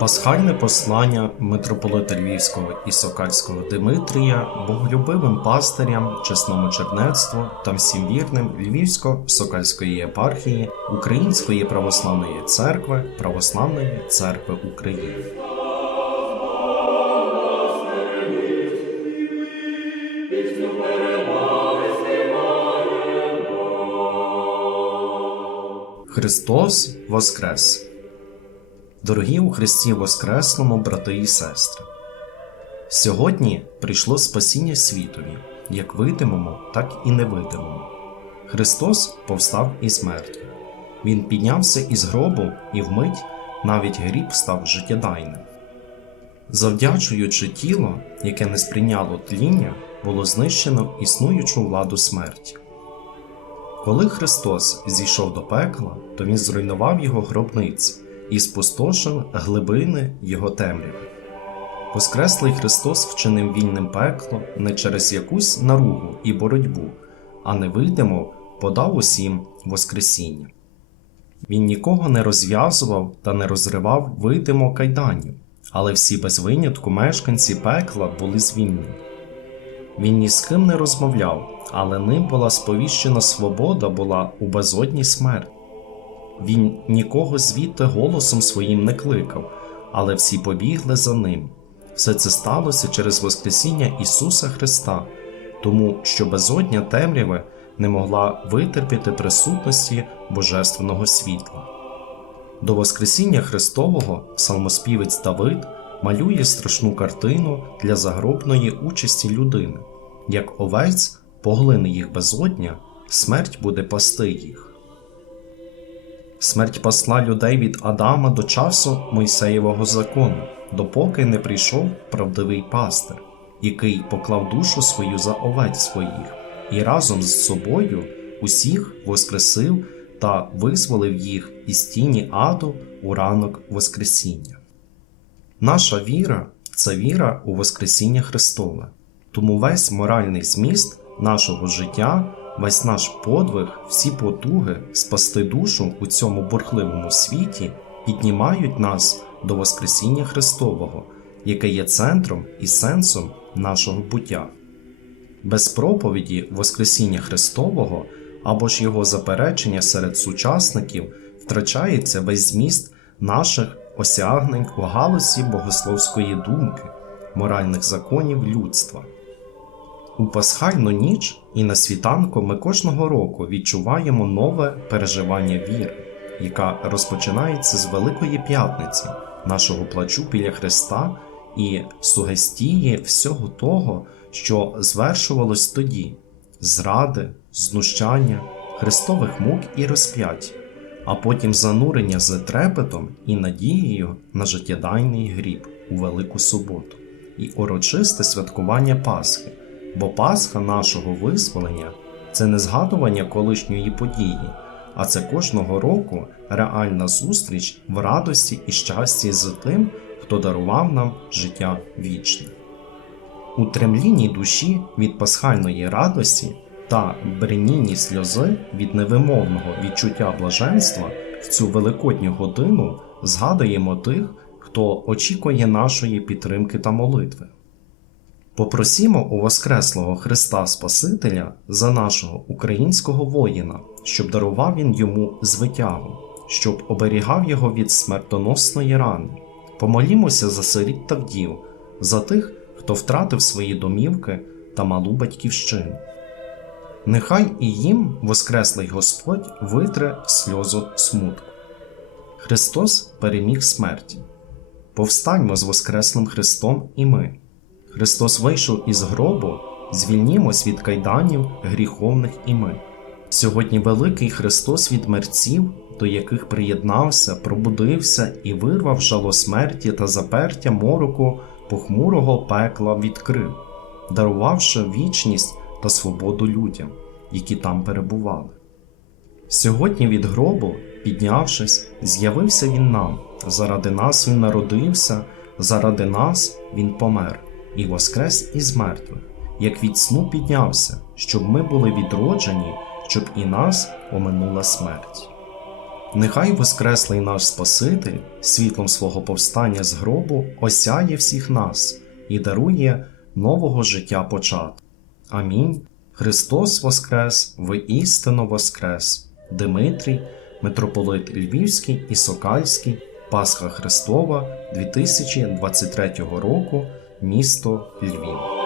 Пасхальне послання митрополита Львівського і Сокальського Димитрія боголюбивим пастирям, чесному чернецтву та всім вірним Львівсько-Сокальської єпархії Української православної церкви Православної церкви України. Христос Воскрес! Дорогі у Христі Воскреслому, брати і сестри! Сьогодні прийшло спасіння світові, як видимому, так і невидимому. Христос повстав із мертвих. Він піднявся із гробу і вмить навіть гріб став життєдайним. Завдячуючи тіло, яке не сприйняло тління, було знищено існуючу владу смерті. Коли Христос зійшов до пекла, то Він зруйнував його гробниці і спустошив глибини його темряви. Воскреслий Христос вчинив вільним пекло не через якусь наругу і боротьбу, а невидимо подав усім Воскресіння. Він нікого не розв'язував та не розривав видимо кайданів, але всі без винятку мешканці пекла були звільнені. Він ні з ким не розмовляв, але ним була сповіщена свобода була у безодній смерті. Він нікого звідти голосом своїм не кликав, але всі побігли за ним. Все це сталося через Воскресіння Ісуса Христа, тому що безодня темряви не могла витерпіти присутності Божественного світла. До Воскресіння Христового псалмоспівець Давид малює страшну картину для загробної участі людини, як овець поглине їх безодня, смерть буде пасти їх. Смерть пасла людей від Адама до часу Мойсеєвого закону, допоки не прийшов правдивий пастир, який поклав душу свою за овець своїх, і разом з собою усіх воскресив та визволив їх із тіні аду у ранок Воскресіння. Наша віра це віра у Воскресіння Христове, тому весь моральний зміст нашого життя весь наш подвиг, всі потуги спасти душу у цьому бурхливому світі піднімають нас до Воскресіння Христового, яке є центром і сенсом нашого буття. Без проповіді Воскресіння Христового або ж його заперечення серед сучасників втрачається весь зміст наших осягнень у галузі богословської думки, моральних законів людства. У пасхальну ніч і на світанку ми кожного року відчуваємо нове переживання віри, яка розпочинається з Великої П'ятниці, нашого плачу біля Христа і сугестії всього того, що звершувалось тоді: зради, знущання, Христових мук і розп'ять, а потім занурення з трепетом і надією на життєдайний гріб у Велику Суботу і урочисте святкування Пасхи. Бо Пасха нашого визволення це не згадування колишньої події, а це кожного року реальна зустріч в радості і щасті з тим, хто дарував нам життя вічне. У тремлінні душі від пасхальної радості та бренінні сльози від невимовного відчуття блаженства в цю великодню годину згадуємо тих, хто очікує нашої підтримки та молитви. Попросімо у Воскреслого Христа Спасителя за нашого українського воїна, щоб дарував він йому звитягу, щоб оберігав його від смертоносної рани. Помолімося за сиріт та вдів, за тих, хто втратив свої домівки та малу батьківщину. Нехай і їм Воскреслий Господь витре сльозу смутку. Христос переміг смерті. Повстаньмо з Воскреслим Христом і ми. Христос вийшов із гробу, звільнімось від кайданів гріховних і ми. Сьогодні великий Христос від мерців, до яких приєднався, пробудився і вирвав жало смерті та запертя мороку похмурого пекла відкрив, дарувавши вічність та свободу людям, які там перебували. Сьогодні від гробу, піднявшись, з'явився Він нам, заради нас Він народився, заради нас Він помер і воскрес із мертвих, як від сну піднявся, щоб ми були відроджені, щоб і нас оминула смерть. Нехай Воскреслий наш Спаситель світлом свого повстання з гробу осяє всіх нас і дарує нового життя початок. Амінь. Христос Воскрес, воістину Воскрес. Димитрій, митрополит Львівський і Сокальський, Пасха Христова 2023 року, місто Львів.